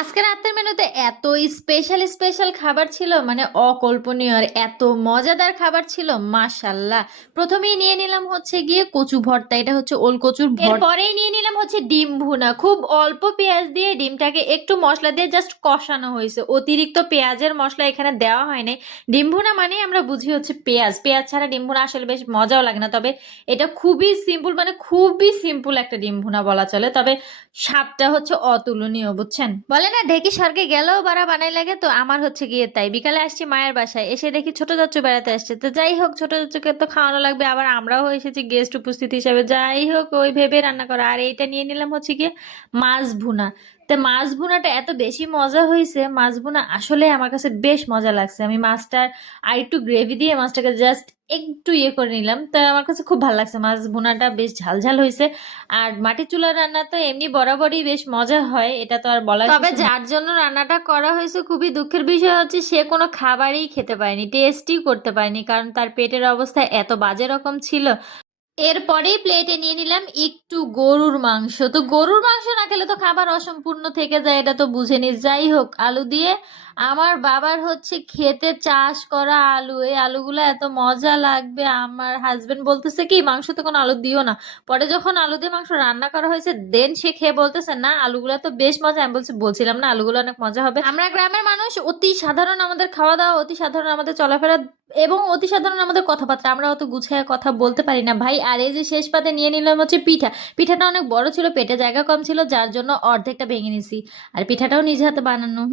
আজকে রাতের মেনুতে এত স্পেশাল স্পেশাল খাবার ছিল, মানে অকল্পনীয়। আর এত মজাদার খাবার ছিল, মাশাল্লাহ। প্রথমেই নিয়ে নিলাম হচ্ছে গিয়ে কচু ভর্তা, এটা হচ্ছে ওল কচুর ভর্তা। এরপরেই নিয়ে নিলাম হচ্ছে ডিম ভুনা, খুব অল্প পেঁয়াজ দিয়ে ডিমটাকে একটু মশলা দিয়ে জাস্ট কষানো হয়েছে, অতিরিক্ত পেঁয়াজের মশলা এখানে দেওয়া হয়নি। ডিম ভুনা মানে আমরা বুঝি হচ্ছে পেঁয়াজ, পেঁয়াজ ছাড়া ডিম ভুনা আসলে বেশ মজাও লাগে না। তবে এটা খুবই সিম্পল, মানে খুবই সিম্পল একটা ডিম ভুনা বলা চলে, তবে স্বাদটা হচ্ছে অতুলনীয়, বুঝছেন। বলে না ঢেকি স্বর্গে গেলেও বাড়া বানাই লাগে, তো আমার হচ্ছে গিয়ে তাই। বিকালে আসছি মায়ের বাসায়, এসে দেখি ছোট চাচু বেড়াতে আসছে। তো যাই হোক, ছোট চাচুকে তো খাওয়ানো লাগবে, আবার আমরাও এসেছি গেস্ট উপস্থিতি হিসাবে। যাই হোক, ওই ভেবে রান্না করা। আর এইটা নিয়ে নিলাম হচ্ছে গিয়ে মাছ ভুনা। তো মাছ ভুনাটা এত বেশি মজা হয়েছে, মাছ ভুনা আসলে আমার কাছে বেশ মজা লাগছে। আমি মাছটার আর একটু গ্রেভি দিয়ে মাছটাকে জাস্ট একটু করে নিলাম, তো আমার কাছে খুব ভালো লাগছে। মাছ ভুনাটা বেশ ঝাল ঝাল হয়েছে। আর মাটির চুলার রান্না তো এমনি বরাবরই বেশ মজা হয়, এটা তো আর বলার তবে যার জন্য রান্নাটা করা হয়েছে খুবই দুঃখের বিষয় হচ্ছে সে কোনো খাবারই খেতে পারেনি, টেস্টই করতে পারেনি, কারণ তার পেটের অবস্থা এত বাজে রকম ছিল। এরপরেই প্লেটে নিয়ে নিলাম একটু গরুর মাংস। তো গরুর মাংস না খেলে তো খাবার অসম্পূর্ণ থেকে যায়, এটা তো বুঝে নি। যাই হোক, আলু দিয়ে আমার বাবার হচ্ছে খেতে চাষ করা আলু, এই আলুগুলো এত মজা লাগবে। আমার হাজবেন্ড বলতেছে কি মাংসতে কোনো আলু দিও না। পরে যখন আলু দিয়ে মাংস রান্না করা হয়েছে দেন সে খেয়ে বলতেছে না আলুগুলো তো বেশ মজা। আমি বলছিলাম না আলুগুলো অনেক মজা হবে। আমরা গ্রামের মানুষ, অতি সাধারণ আমাদের খাওয়া দাওয়া, অতি সাধারণ আমাদের চলাফেরা, এবং অতি সাধারণ আমাদের কথাবার্তা। আমরা অত গুছায় কথা বলতে পারি না ভাই। আর এই যে শেষ পাতে নিয়ে নিলাম হচ্ছে পিঠা। পিঠাটা অনেক বড় ছিল, পেটে জায়গা কম ছিল, যার জন্য অর্ধেকটা ভেঙে নিছি। আর পিঠাটাও নিজে হাতে বানানো।